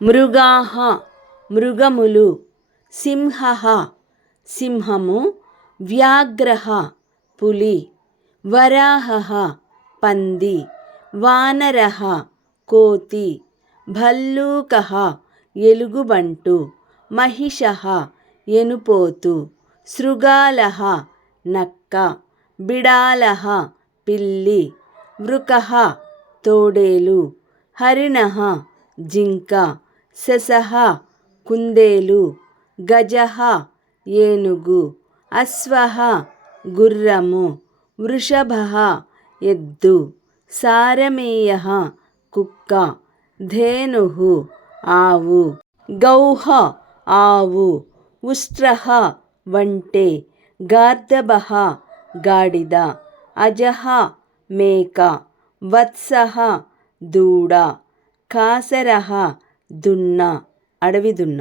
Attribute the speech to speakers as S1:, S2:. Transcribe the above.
S1: మృగాహ మృగములు సింహ సింహము వ్యాగ్రహ పులి వరాహ పంది వానరः కోతి భల్లూక ఎలుగుబంటు మహిషः ఎనుపోతు శృగాలः నక్క బిడాలः పిల్లి వృకः తోడేలు హరిణ జింక ಸಸಹ, ಕುಂದೇಲು ಗಜಃ ಏನುಗು ಅಶ್ವಃ ಗುರ್ರಮು ವೃಷಭ ಎದ್ದು ಸಾರಮೇಯ ಕುಕ್ಕ ಧೇನು ಆವು, ಗೌಹ, ಆವು ಉಷ್ಟ್ರಃ ವಂಟೆ ಗಾರ್ಧಬಃ ಗಾಡಿದ ಅಜಃ ಮೇಕ, ವತ್ಸಹ, ದೂಡ, ಕಾಸರಹ దున్న అడవి దున్న.